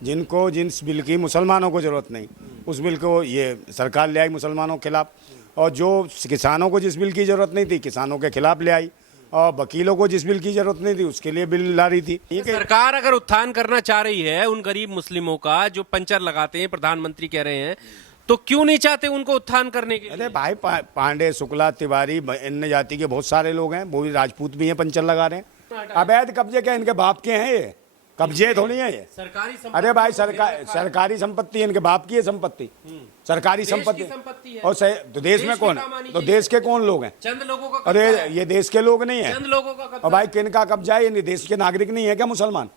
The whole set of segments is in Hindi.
जिनको जिस बिल की मुसलमानों को ज़रूरत नहीं, उस बिल को ये सरकार ले आई मुसलमानों के खिलाफ। और जो किसानों को जिस बिल की ज़रूरत नहीं थी, किसानों के खिलाफ ले आई। और वकीलों को जिस बिल की ज़रूरत नहीं थी, उसके लिए बिल ला रही थी। सरकार अगर उत्थान करना चाह रही है उन गरीब मुस्लिमों का जो पंचर लगाते हैं, प्रधानमंत्री कह रहे हैं, तो क्यों नहीं चाहते उनको उत्थान करने के लिए? अरे भाई, पांडे, शुक्ला, तिवारी, अन्य जाति के बहुत सारे लोग हैं, वो भी राजपूत भी हैं, पंचर लगा रहे हैं। अवैध कब्जे क्या इनके बाप के हैं? ये कब्जे थोड़ी है ये सरकारी अरे भाई, सरकारी संपत्ति इनके बाप की है संपत्ति, सरकारी संपत्ति है। और तो देश में कौन है? तो देश के कौन लोग हैं? चंद लोगों का। अरे ये देश के लोग नहीं है, चंद लोगों का। और भाई किन का कब्जा है? ये देश के नागरिक नहीं है क्या मुसलमान?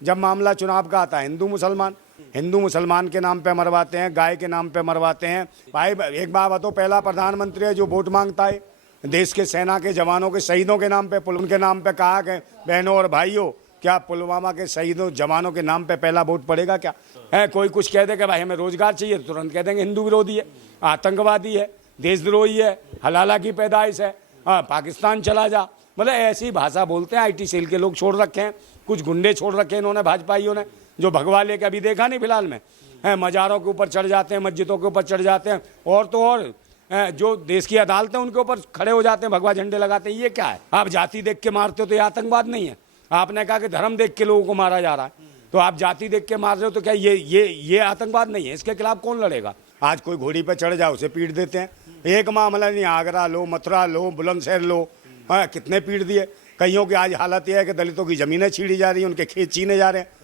जब मामला चुनाव का आता है, हिंदू मुसलमान के नाम पे मरवाते हैं, गाय के नाम पे मरवाते हैं। भाई एक बात बताओ, पहला प्रधानमंत्री है जो वोट मांगता है देश के सेना के जवानों के शहीदों के नाम पे, उनके नाम पे कहा कि बहनों और भाइयों, क्या पुलवामा के शहीदों जवानों के नाम पे पहला वोट पड़ेगा क्या? है कोई कुछ कह दे कि भाई हमें रोजगार चाहिए, तो तुरंत कह देंगे हिंदू विरोधी है, आतंकवादी है, देशद्रोही है, हलाला की पैदाइश है, हाँ पाकिस्तान चला जा। मतलब ऐसी भाषा बोलते हैं। IT सेल के लोग छोड़ रखे हैं, कुछ गुंडे छोड़ रखे हैं इन्होंने, भाजपाइयों ने, जो भगवा लेके अभी देखा नहीं फिलहाल में है, मज़ारों के ऊपर चढ़ जाते हैं, मस्जिदों के ऊपर चढ़ जाते हैं, और तो और जो देश की अदालतें उनके ऊपर खड़े हो जाते हैं, भगवा झंडे लगाते हैं। ये क्या है? आप जाति देख के मारते हो तो ये आतंकवाद नहीं है? आपने कहा कि धर्म देख के लोगों को मारा जा रहा है, तो आप जाति देख के मार रहे हो तो क्या ये आतंकवाद नहीं है? इसके खिलाफ कौन लड़ेगा? आज कोई घोड़ी पे चढ़ जाए उसे पीट देते हैं। एक मामला नहीं, आगरा लो, मथुरा लो, बुलंदशहर लो, हाँ कितने पीट दिए। कईयों की आज हालत यह है कि दलितों की जमीनें छीनी जा रही हैं, उनके खेत छीने जा रहे हैं।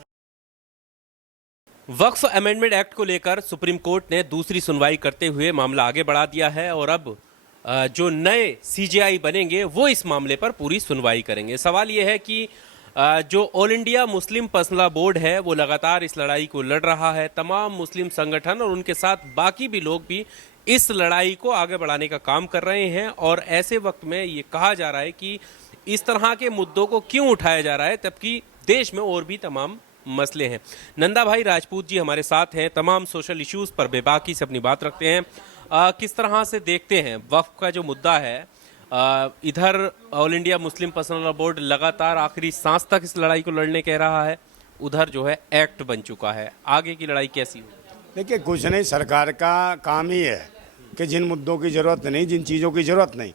वक्फ अमेंडमेंट एक्ट को लेकर सुप्रीम कोर्ट ने दूसरी सुनवाई करते हुए मामला आगे बढ़ा दिया है और अब जो नए CJI बनेंगे वो इस मामले पर पूरी सुनवाई करेंगे। सवाल ये है कि जो all India Muslim personal board है वो लगातार इस लड़ाई को लड़ रहा है। तमाम मुस्लिम संगठन और उनके साथ बाकी भी लोग भी इस लड़ाई को आगे बढ़ाने का काम कर रहे हैं और ऐसे वक्त में ये कहा जा रहा है कि इस तरह के मुद्दों को क्यों उठाया जा रहा है, जबकि देश में और भी तमाम मसले हैं। नंदा भाई राजपूत जी हमारे साथ हैं, तमाम सोशल इश्यूज पर बेबाकी से अपनी बात रखते हैं। किस तरह से देखते हैं वक्फ का जो मुद्दा है? इधर all India Muslim personal board लगातार आखिरी सांस तक इस लड़ाई को लड़ने कह रहा है, उधर जो है एक्ट बन चुका है, आगे की लड़ाई कैसी हो? देखिए, कुछ नहीं, सरकार का काम ही है कि जिन मुद्दों की ज़रूरत नहीं, जिन चीज़ों की ज़रूरत नहीं,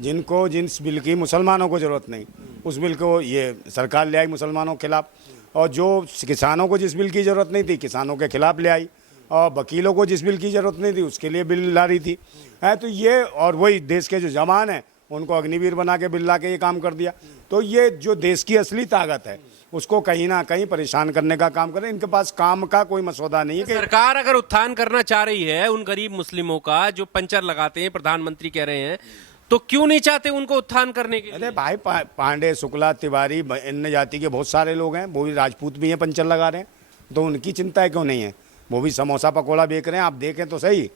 जिनको जिस बिल की मुसलमानों को ज़रूरत नहीं, उस बिल को ये सरकार ले आई मुसलमानों के खिलाफ। और जो किसानों को जिस बिल की ज़रूरत नहीं थी, किसानों के खिलाफ ले आई। और वकीलों को जिस बिल की ज़रूरत नहीं थी, उसके लिए बिल ला रही थी। है तो ये, और वही देश के जो जवान हैं उनको अग्निवीर बना के बिल ला के ये काम कर दिया। तो ये जो देश की असली ताकत है उसको कहीं ना कहीं परेशान करने का काम कर रहे हैं। इनके पास काम का कोई मसौदा नहीं है कि सरकार अगर उत्थान करना चाह रही है उन गरीब मुस्लिमों का जो पंचर लगाते हैं, प्रधानमंत्री कह रहे हैं, तो क्यों नहीं चाहते उनको उत्थान करने के लिए? अरे भाई, पांडे, शुक्ला, तिवारी, अन्य जाति के बहुत सारे लोग हैं, वो भी राजपूत भी हैं, पंचर लगा रहे हैं, तो उनकी चिंता क्यों नहीं है? वो भी समोसा पकौड़ा बेच रहे हैं, आप देखें तो सही।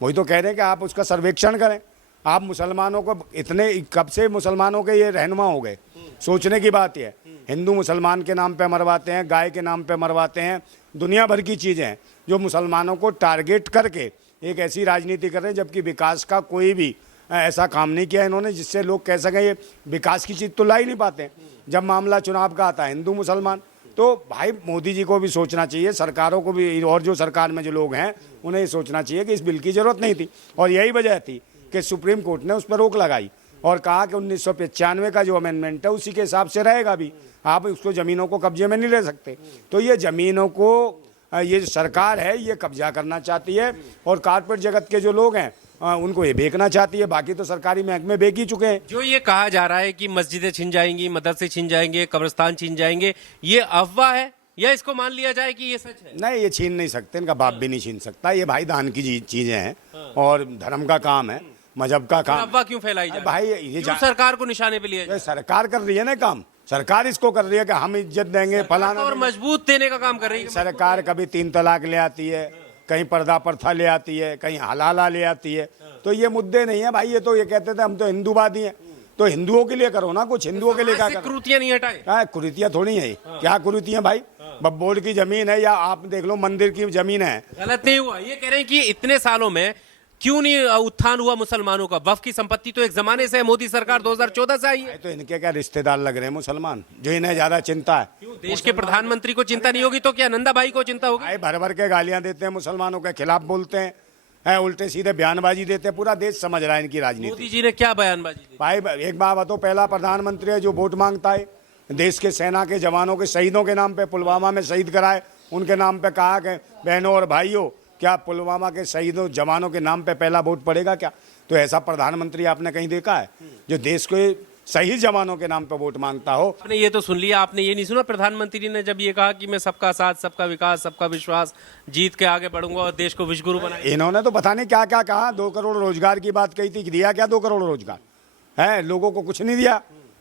वही तो कह रहे हैं कि आप उसका सर्वेक्षण करें। आप मुसलमानों को इतने, कब से मुसलमानों के ये रहनुमा हो गए? सोचने की बात है। हिंदू मुसलमान के नाम पे मरवाते हैं, गाय के नाम पे मरवाते हैं, दुनिया भर की चीज़ें हैं जो मुसलमानों को टारगेट करके एक ऐसी राजनीति कर रहे हैं, जबकि विकास का कोई भी ऐसा काम नहीं किया इन्होंने जिससे लोग कह सकें ये विकास की चीज़ तो ला ही नहीं पाते। जब मामला चुनाव का आता है, हिंदू मुसलमान, तो भाई मोदी जी को भी सोचना चाहिए, सरकारों को भी, और जो सरकार में जो लोग हैं उन्हें ये सोचना चाहिए कि इस बिल की ज़रूरत नहीं थी। और यही वजह थी कि सुप्रीम कोर्ट ने उस पर रोक लगाई और कहा कि 1995 का जो अमेंडमेंट है उसी के हिसाब से रहेगा भी, आप उसको ज़मीनों को कब्जे में नहीं ले सकते। तो ये ज़मीनों को ये जो सरकार है ये कब्जा करना चाहती है, और कारपोरेट जगत के जो लोग हैं उनको ये बेचना चाहती है। बाकी तो सरकारी महकमे बेच ही चुके हैं। जो ये कहा जा रहा है कि मस्जिदें छिन जाएंगी, मदरसे छिन जाएंगे, कब्रिस्तान छिन जाएंगे, ये अफवाह है या इसको मान लिया जाए कि ये सच है? नहीं, ये छीन नहीं सकते, इनका बाप भी नहीं छीन सकता। ये भाई दान की चीजें हैं और धर्म का काम है, मजहब का काम। अफवाह क्यों फैलाई जाए? भाई ये सरकार को निशाने पे लिया जाए? सरकार कर रही है ना काम, सरकार इसको कर रही है कि हम इज्जत देंगे, फलाना और मजबूत देने का काम कर रही है। सरकार कभी 3 तलाक ले आती है, कहीं पर्दा प्रथा ले आती है, कहीं हलाला ले आती है। तो ये मुद्दे नहीं है भाई। ये तो ये कहते थे हम तो हिंदूवादी हैं, तो हिंदुओं के लिए करो ना कुछ, हिंदुओं के लिए क्या करो? कुरीतियां नहीं हटाए? कुरीतियां थोड़ी है। क्या कुरीतियां भाई? बोर्ड की जमीन है या आप देख लो मंदिर की जमीन है। गलत नहीं हुआ, ये कह रहे हैं कि इतने सालों में क्यों नहीं उत्थान हुआ मुसलमानों का? वक्फ की संपत्ति तो एक जमाने से है, मोदी सरकार 2014 से आई है। तो इनके क्या रिश्तेदार लग रहे हैं मुसलमान, जो इन्हें ज्यादा चिंता है? क्यों देश के प्रधानमंत्री को चिंता नहीं होगी तो क्या नंदा भाई को चिंता होगी? भाई भर भर के गालियां देते हैं, मुसलमानों के खिलाफ बोलते हैं, उल्टे सीधे बयानबाजी देते हैं। पूरा देश समझ रहा है इनकी राजनीति। मोदी जी ने क्या बयानबाजी दी? भाई एक बात बताओ, पहला प्रधानमंत्री है जो वोट मांगता है। देश के सेना के जवानों के शहीदों के नाम पे पुलवामा में शहीद कराए, उनके नाम पे कहा कि बहनों और भाइयों, क्या पुलवामा के शहीदों जवानों के नाम पे पहला वोट पड़ेगा क्या? तो ऐसा प्रधानमंत्री आपने कहीं देखा है जो देश के शहीद जवानों के नाम पे वोट मांगता हो? आपने ये तो सुन लिया, आपने ये नहीं सुना प्रधानमंत्री ने जब ये कहा कि मैं सबका साथ, सबका विकास, सबका विश्वास, जीत के आगे बढ़ूंगा और देश को विश्वगुरु बनाएंगे? इन्होंने तो पता नहीं क्या क्या कहा। 2 करोड़ रोजगार की बात कही थी, कि दिया क्या 2 करोड़ रोजगार? है, लोगों को कुछ नहीं दिया।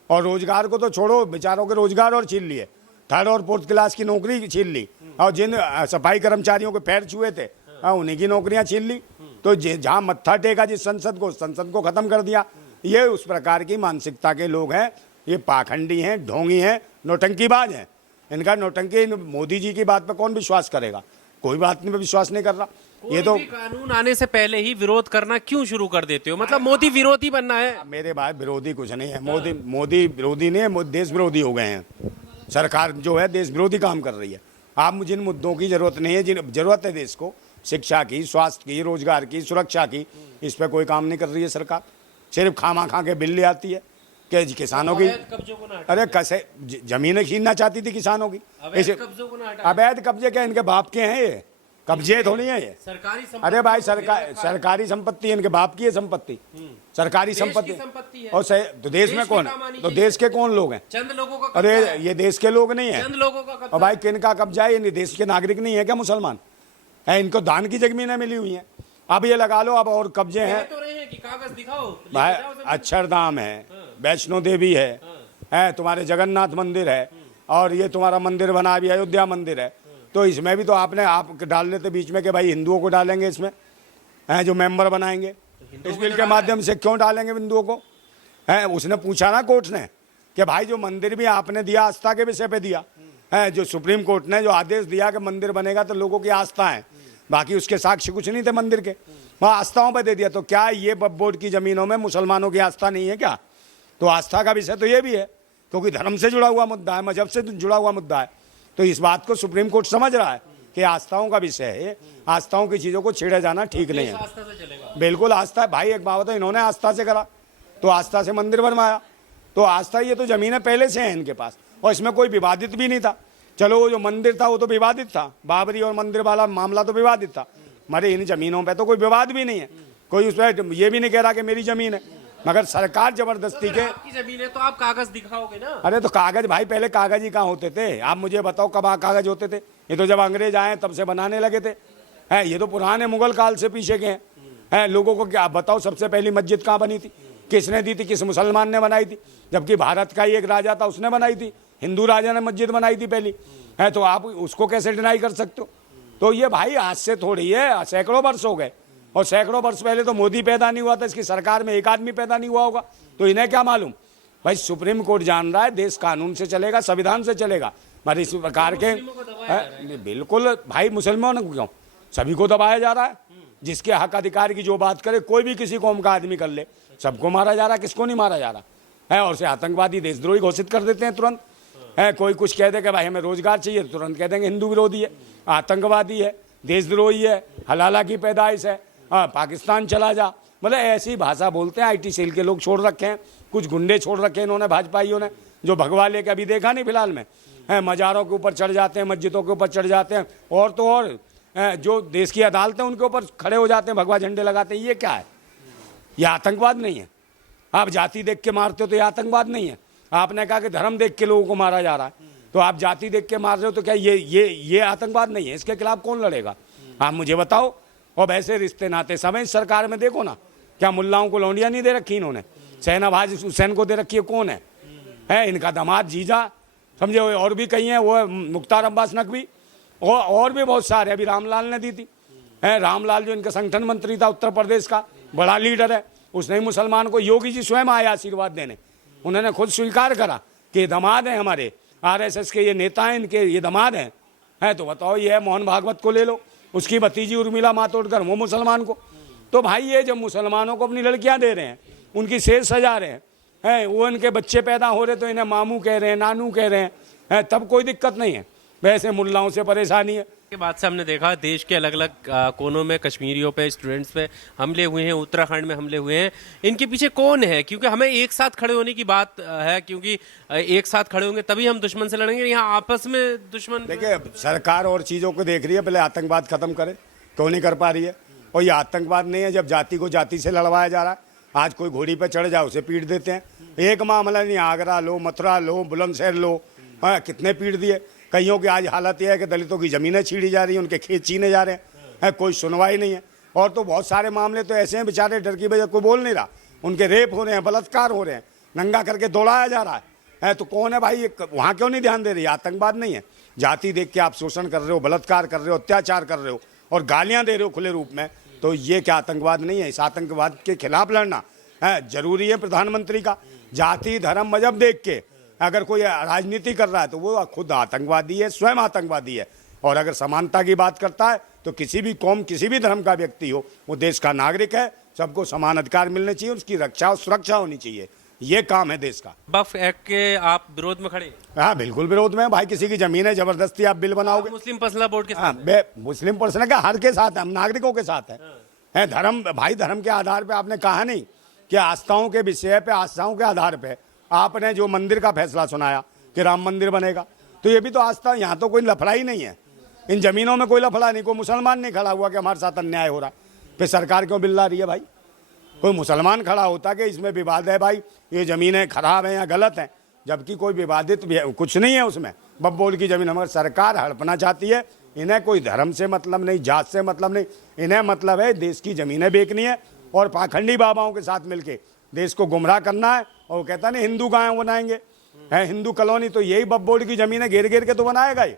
और रोजगार को तो छोड़ो, बेचारों के रोजगार और छीन लिए, 3rd और 4th क्लास की नौकरी छीन ली, और जिन सफाई कर्मचारियों के पैर छुए थे उन्हीं की नौकरियां छीन ली। तो जहां मत्था टेका जिस संसद को खत्म कर दिया। ये उस प्रकार की मानसिकता के लोग हैं। ये पाखंडी हैं, ढोंगी हैं, नौटंकीबाज हैं। इनका नौटंकी, मोदी जी की बात पे कौन विश्वास करेगा? कोई बात नहीं पे विश्वास नहीं कर रहा। ये तो कानून आने से पहले ही विरोध करना क्यों शुरू कर देते हो? मतलब मोदी विरोधी बनना है? मेरे भाई विरोधी कुछ नहीं है। मोदी विरोधी नहीं है, देश विरोधी हो गए हैं। सरकार जो है देश विरोधी काम कर रही है। आप जिन मुद्दों की जरूरत नहीं है, जिन जरूरत है देश को, शिक्षा की, स्वास्थ्य की, रोजगार की, सुरक्षा की, इस पर कोई काम नहीं कर रही है सरकार। सिर्फ खामा खा के बिल ले आती है कि किसानों की, अरे कैसे जमीनें छीनना चाहती थी किसानों की। अवैध कब्जे क्या इनके बाप के हैं? ये कब्जे थोड़ी है ये सरकारी। अरे भाई सरकारी संपत्ति इनके बाप की है संपत्ति, सरकारी संपत्ति। और तो देश में कौन है? तो देश के कौन लोग हैं? चंद लोगों का। अरे ये देश के लोग नहीं है, चंद लोगों का। और भाई किन का कब्जा है? ये देश के नागरिक नहीं है क्या मुसलमान? है, इनको दान की जमीनें मिली हुई हैं। अब ये लगा लो, अब और कब्जे हैं तो रहे हैं कि कागज दिखाओ भाई। अक्षरधाम है, वैष्णो देवी है, तुम्हारे जगन्नाथ मंदिर है, और ये तुम्हारा मंदिर बना अभी अयोध्या मंदिर है। तो इसमें भी तो आप डाल लेते बीच में कि भाई हिंदुओं को डालेंगे इसमें, हैं जो मेंबर बनाएंगे इस बिल के माध्यम से। क्यों डालेंगे हिंदुओं को? है, उसने पूछा ना कोर्ट ने कि भाई जो मंदिर भी आपने दिया आस्था के विषय पे दिया है, जो सुप्रीम कोर्ट ने जो आदेश दिया कि मंदिर बनेगा तो लोगों की आस्था है, बाकी उसके साक्ष्य कुछ नहीं थे मंदिर के, वहाँ आस्थाओं पर दे दिया। तो क्या ये वक्फ बोर्ड की जमीनों में मुसलमानों की आस्था नहीं है क्या? तो आस्था का विषय तो ये भी है, क्योंकि धर्म से जुड़ा हुआ मुद्दा है, मजहब से जुड़ा हुआ मुद्दा है। तो इस बात को सुप्रीम कोर्ट समझ रहा है कि आस्थाओं का विषय है, आस्थाओं की चीज़ों को छेड़े जाना ठीक नहीं है। बिल्कुल आस्था भाई, एक बात है, इन्होंने आस्था से करा तो आस्था से मंदिर बनवाया, तो आस्था ये तो जमीनें पहले से हैं इनके पास, और इसमें कोई विवादित भी नहीं था। चलो वो जो मंदिर था वो तो विवादित था, बाबरी और मंदिर वाला मामला तो विवादित था, मरे इन जमीनों पे तो कोई विवाद भी नहीं है। कोई उस पर ये भी नहीं कह रहा कि मेरी जमीन है, मगर सरकार जबरदस्ती के। आपकी जमीन है तो आप कागज दिखाओगे ना? अरे तो कागज भाई, पहले कागज ही कहाँ होते थे? आप मुझे बताओ कब कागज होते थे? ये तो जब अंग्रेज आए तब से बनाने लगे थे। है, ये तो पुराने मुगल काल से पीछे के हैं। लोगों को क्या बताओ, सबसे पहली मस्जिद कहाँ बनी थी? किसने दी थी? किस मुसलमान ने बनाई थी? जबकि भारत का ही एक राजा था, उसने बनाई थी, हिंदू राजा ने मस्जिद बनाई थी पहली। है, तो आप उसको कैसे डिनाई कर सकते हो? तो ये भाई आज से थोड़ी है, सैकड़ों वर्ष हो गए, और सैकड़ों वर्ष पहले तो मोदी पैदा नहीं हुआ था, इसकी सरकार में एक आदमी पैदा नहीं हुआ होगा, तो इन्हें क्या मालूम? भाई सुप्रीम कोर्ट जान रहा है देश कानून से चलेगा, संविधान से चलेगा। मगर इस प्रकार के बिल्कुल भाई, मुसलमानों को क्यों, सभी को दबाया जा रहा है। जिसके हक अधिकार की जो बात करे, कोई भी किसी कौम का आदमी कर ले, सबको मारा जा रहा है, किसको नहीं मारा जा रहा है? और से आतंकवादी, देशद्रोही घोषित कर देते हैं तुरंत। है, कोई कुछ कह दे कि भाई हमें रोजगार चाहिए, तुरंत कह देंगे हिंदू विरोधी है, आतंकवादी है, देशद्रोही है, हलाला की पैदाइश है, पाकिस्तान चला जा। मतलब ऐसी भाषा बोलते हैं। IT सेल के लोग छोड़ रखे हैं, कुछ गुंडे छोड़ रखे हैं इन्होंने, भाजपाइयों ने, जो भगवा लेके अभी देखा नहीं फिलहाल में, है, मज़ारों के ऊपर चढ़ जाते हैं, मस्जिदों के ऊपर चढ़ जाते हैं, और तो और जो देश की अदालतें उनके ऊपर खड़े हो जाते हैं, भगवा झंडे लगाते हैं। ये क्या है? ये आतंकवाद नहीं है? आप जाति देख के मारते हो तो ये आतंकवाद नहीं है? आपने कहा कि धर्म देख के लोगों को मारा जा रहा है, तो आप जाति देख के मार रहे हो तो क्या ये आतंकवाद नहीं है? इसके खिलाफ कौन लड़ेगा? आप मुझे बताओ। और वैसे रिश्ते नाते समय इस सरकार में देखो ना, क्या मुल्लाओं को लौंडियाँ नहीं दे रखी इन्होंने? शहनवाज हुसैन को दे रखी है, कौन है? इनका दामाद जीजा, समझे, और भी कई हैं, वो मुख्तार अब्बास नकवी, और भी बहुत सारे। अभी रामलाल ने दी थी, है, रामलाल जो इनका संगठन मंत्री था उत्तर प्रदेश का, बड़ा लीडर है, उसने ही मुसलमान को, योगी जी स्वयं आए आशीर्वाद देने, उन्होंने खुद स्वीकार करा कि ये दामाद हैं हमारे, RSS के ये नेता हैं, इनके ये दामाद हैं। है, तो बताओ, ये है मोहन भागवत को ले लो, उसकी भतीजी उर्मिला मातोडकर, वो मुसलमान को, तो भाई ये जब मुसलमानों को अपनी लड़कियां दे रहे हैं, उनकी सेज सजा रहे हैं, वो इनके बच्चे पैदा हो रहे तो इन्हें मामू कह रहे हैं, नानू कह रहे हैं, तब कोई दिक्कत नहीं है। वैसे मुल्लाओं से परेशानी है। के बाद से हमने देखा देश के अलग अलग कोनों में कश्मीरियों पे, स्टूडेंट्स पे हमले हुए हैं, उत्तराखंड में हमले हुए हैं। इनके पीछे कौन है? क्योंकि हमें एक साथ खड़े होने की बात है, क्योंकि एक साथ खड़े होंगे तभी हम दुश्मन से लड़ेंगे। यहाँ आपस में दुश्मन। देखिए, सरकार और चीज़ों को देख रही है, पहले आतंकवाद खत्म करे, क्यों नहीं कर पा रही है? और ये आतंकवाद नहीं है जब जाति को जाति से लड़वाया जा रहा है। आज कोई घोड़ी पर चढ़ जाए उसे पीट देते हैं। एक मामला नहीं, आगरा लो, मथुरा लो, बुलंदशहर लो, हाँ कितने पीट दिए। कईयों की आज हालत यह है कि दलितों की ज़मीनें छीनी जा रही हैं, उनके खेत छीने जा रहे हैं, कोई सुनवाई नहीं है। और तो बहुत सारे मामले तो ऐसे हैं, बेचारे डर की वजह कोई बोल नहीं रहा, उनके रेप हो रहे हैं, बलात्कार हो रहे हैं, नंगा करके दौड़ाया जा रहा है। तो कौन है भाई? वहाँ क्यों नहीं ध्यान दे रही? आतंकवाद नहीं है, जाति देख के आप शोषण कर रहे हो, बलात्कार कर रहे हो, अत्याचार कर रहे हो और गालियाँ दे रहे हो खुले रूप में, तो ये क्या आतंकवाद नहीं है? इस आतंकवाद के खिलाफ लड़ना है जरूरी है। प्रधानमंत्री का जाति धर्म मजहब देख के अगर कोई राजनीति कर रहा है तो वो खुद आतंकवादी है, स्वयं आतंकवादी है। और अगर समानता की बात करता है तो किसी भी कौम, किसी भी धर्म का व्यक्ति हो, वो देश का नागरिक है, सबको समान अधिकार मिलने चाहिए, उसकी रक्षा और सुरक्षा होनी चाहिए। ये काम है देश का। वक्फ एक्ट के आप विरोध में खड़े? हाँ बिल्कुल विरोध में। भाई किसी की जमीन है, जबरदस्ती आप बिल बनाओगे। मुस्लिम पर्सनल बोर्ड के हाँ, मुस्लिम पर्सन का हर के साथ है, हम नागरिकों के साथ है। धर्म भाई, धर्म के आधार पे आपने कहा नहीं कि आस्थाओं के विषय पे, आस्थाओं के आधार पे आपने जो मंदिर का फैसला सुनाया कि राम मंदिर बनेगा, तो ये भी तो आस्था। यहाँ तो कोई लफड़ा ही नहीं है, इन जमीनों में कोई लफड़ा नहीं, कोई मुसलमान नहीं खड़ा हुआ कि हमारे साथ अन्याय हो रहा है। फिर सरकार क्यों बिल्ला रही है भाई? कोई मुसलमान खड़ा होता कि इसमें विवाद है भाई, ये ज़मीनें खराब हैं या गलत हैं, जबकि कोई विवादित कुछ नहीं है उसमें। बब्बोल की ज़मीन, मगर सरकार हड़पना चाहती है। इन्हें कोई धर्म से मतलब नहीं, जात से मतलब नहीं, इन्हें मतलब है देश की ज़मीनें बेचनी है और पाखंडी बाबाओं के साथ मिलके देश को गुमराह करना है। और वो कहता नहीं हिंदू गाँव बनाएंगे, है हिंदू कॉलोनी, तो यही बब्बोल की ज़मीनें घेर घेर के तो बनाएगा ये,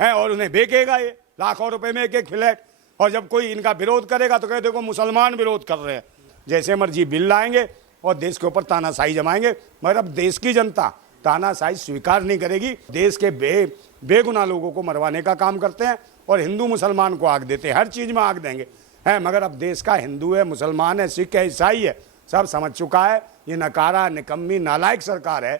है, और उन्हें बेचेगा ये लाखों रुपए में एक एक फ्लैट। और जब कोई इनका विरोध करेगा तो कहे देखो मुसलमान विरोध कर रहे हैं, जैसे मर्जी बिल लाएंगे और देश के ऊपर तानाशाही जमाएंगे। मगर अब देश की जनता तानाशाही स्वीकार नहीं करेगी। देश के बेगुनाह लोगों को मरवाने का काम करते हैं और हिंदू मुसलमान को आग देते हैं, हर चीज़ में आग देंगे, है। मगर अब देश का हिंदू है, मुसलमान है, सिख है, ईसाई है, सब समझ चुका है ये नकारा, निकम्मी, नालायक सरकार है।